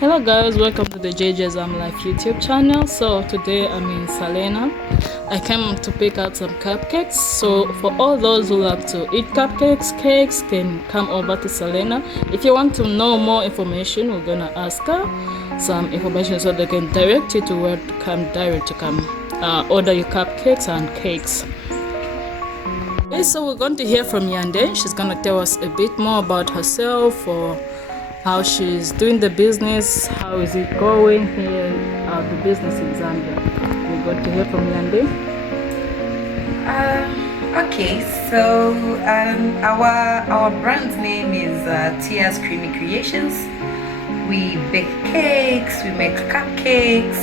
Hello guys, welcome to the jjzamlife YouTube channel. So today I'm in Salena. I came to pick out some cupcakes. So for all those who love to eat cupcakes, cakes, can come over to Salena. If you want to know more information, we're gonna ask her some information so they can direct you to where to come, order your cupcakes and cakes. Okay, so we're going to hear from Yande. She's gonna tell us a bit more about herself, or how she's doing the business, how is it going here, the business in Zambia. We're going to hear from Yande. Okay, so our brand name is Tia's Creamy Creations. We bake cakes, we make cupcakes.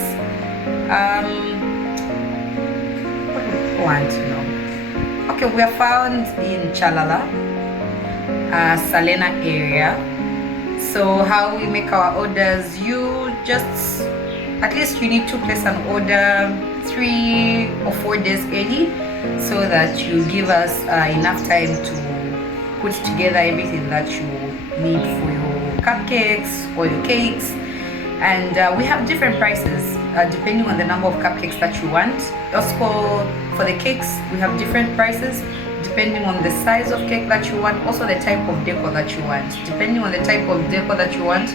What do you want to know? Okay, we are found in Chalala, Salena area. So how we make our orders, you just at least you need to place an order 3 or 4 days early, so that you give us enough time to put together everything that you need for your cupcakes or your cakes. And we have different prices depending on the number of cupcakes that you want. Also for the cakes, we have different prices depending on the size of cake that you want, also the type of decor that you want. Depending on the type of decor that you want,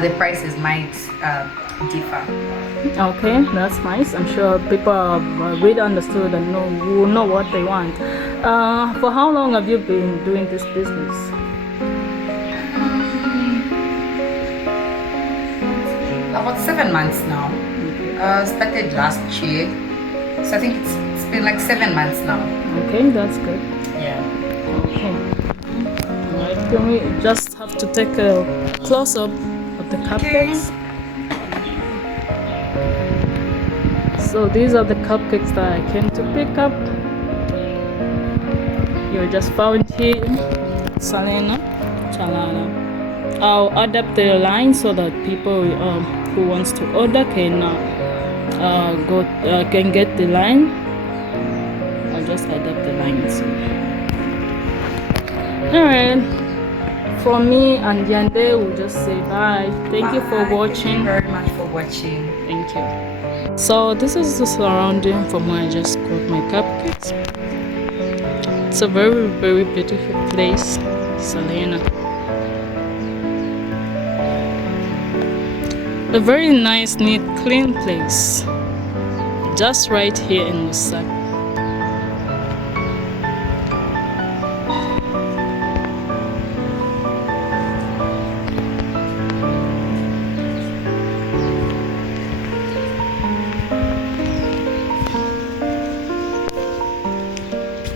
the prices might differ. Okay, that's nice. I'm sure people have really understood and will know what they want. For how long have you been doing this business? About 7 months now. Started last year, so I think it's been like 7 months now. Okay, that's good. Yeah. Okay. Alright, can we just have to take a close-up of the cupcakes? So these are the cupcakes that I came to pick up. You're just found here in Salena, Chalala. I'll adapt the line so that people who wants to order can can get the line. I'll just adapt the line. So. Alright, for me and Yande, we'll just say bye. Thank you for watching. Thank you very much for watching. Thank you. So this is the surrounding from where I just got my cupcakes. It's a very, very beautiful place, Salena. A very nice, neat, clean place. Just right here in Lusaka.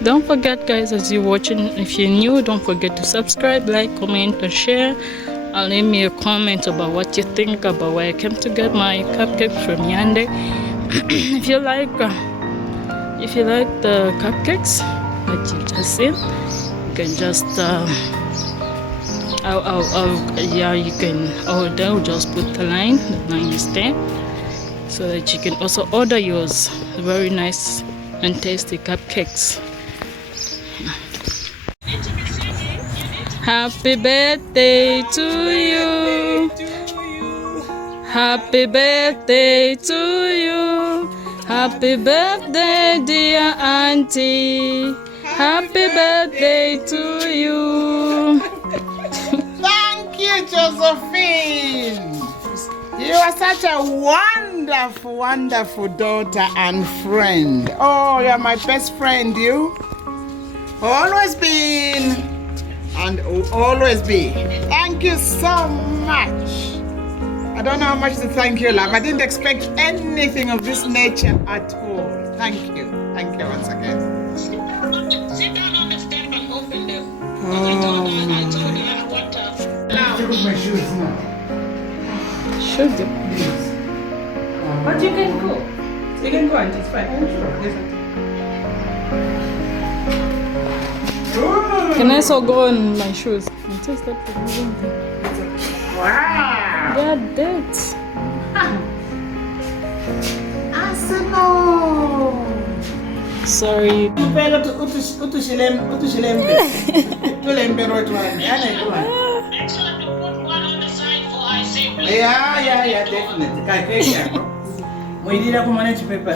Don't forget guys, as you're watching, if you're new, don't forget to subscribe, like, comment and share, and leave me a comment about what you think about where I came to get my cupcake from Yande. if you like the cupcakes that you just seen, you can just you can order. I'll just put the line is there, so that you can also order yours. Very nice and tasty cupcakes. Happy birthday to you. Happy birthday to you. Happy birthday, dear auntie. Happy birthday to you. Thank you, Josephine. You are such a wonderful, wonderful daughter and friend. Oh, you're my best friend, you. Always been and will always be. Thank you so much. I don't know how much to thank you, love. I didn't expect anything of this nature at all. Thank you. Thank you once again. Sit down on the step and open them. Oh. I told you I want to. Now. Take off my shoes now. Should you? But you can go. You can go and it's fine. I'm sure. Can I also go on my shoes? Wow. They're dead. Arsenal. Sorry. Make sure to put one on the side for I say Yeah, definitely. Cupcake, yeah. We did a manage paper.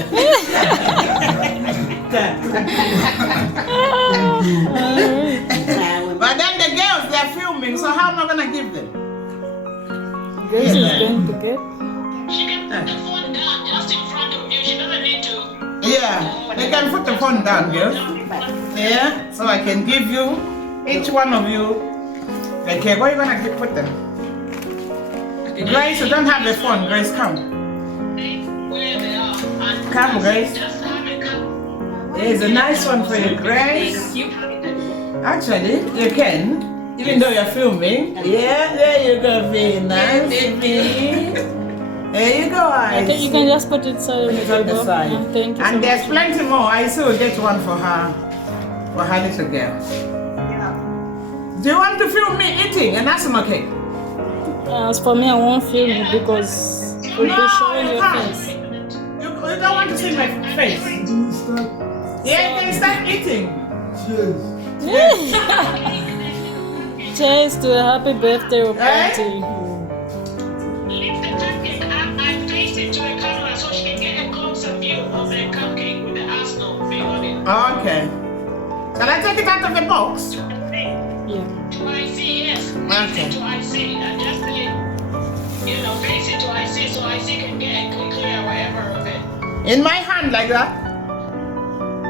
But then the girls, they're filming, so how am I gonna give them? Grace is going to get. She can put the phone down just in front of you. She doesn't need to. Yeah, they can put the phone down, girls. Yeah, so I can give you, each one of you, okay, where are you gonna put them? Grace, you don't have the phone. Grace, come. Where they are. And Come, Grace. just have a cup. There's a nice one for you, Grace. Actually, you can, even though you're filming. Yeah, there you go, V. Nice, V. There you go, I think you Ice. can just put it side on the Put it on the table. side. Yeah, thank you. And so there's much. plenty more. I still will get one for her little girl. Do you want to film me eating an asthma cake? As for me, I won't film it because we'll be showing you your can't. face. You don't want to see my face. Yeah, you can start eating. Cheers to a happy birthday or party. Lift the cupcake up and face it to the camera so she can get a closer view of the cupcake with the Arsenal thing on it. Okay. Shall I take it out of the box? Yeah. To IC, yes. Okay. Face it to IC and just face it to IC so IC can get a clear whatever of it. In my hand like that?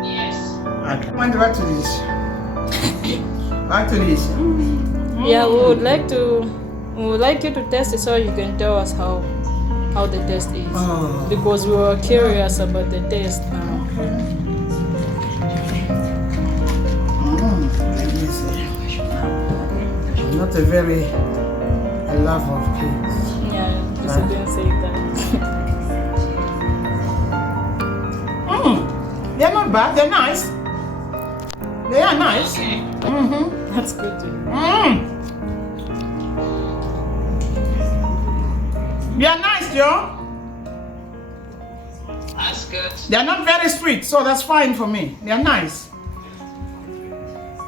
Yes. Okay. Back to this. Back to this. Yeah, we would like you to test it so you can tell us how the taste is. Oh. Because we were curious about the taste now. Let me see. I'm not a lover of cakes. Yeah, just didn't say that. They're not bad. They're nice. They are nice. That's good too. They're nice, Joe. That's good. They're not very sweet, so that's fine for me. They're nice.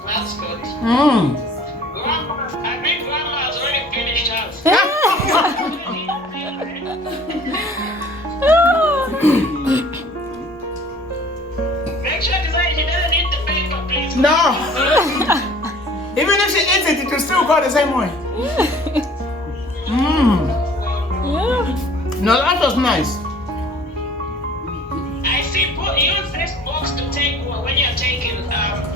That's good. Mm. Grandma, I think Grandma has already finished hers. Make sure she doesn't need the paper, please. No. Even if she eats it, it will still go the same way. Yeah. No, that was nice. I see. Use this box to take when you're taking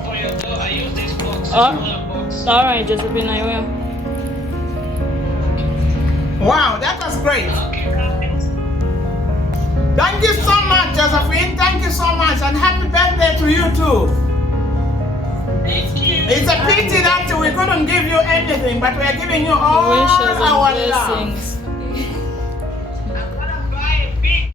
for your daughter. Use this box. Smaller box. All right, Josephine, I will. Wow, that was great. Okay, perfect. Thank you so much, Josephine. Thank you so much, and happy birthday to you too. Thank you. It's a pity that we couldn't give you anything, but we are giving you all Wishes and our love. blessings.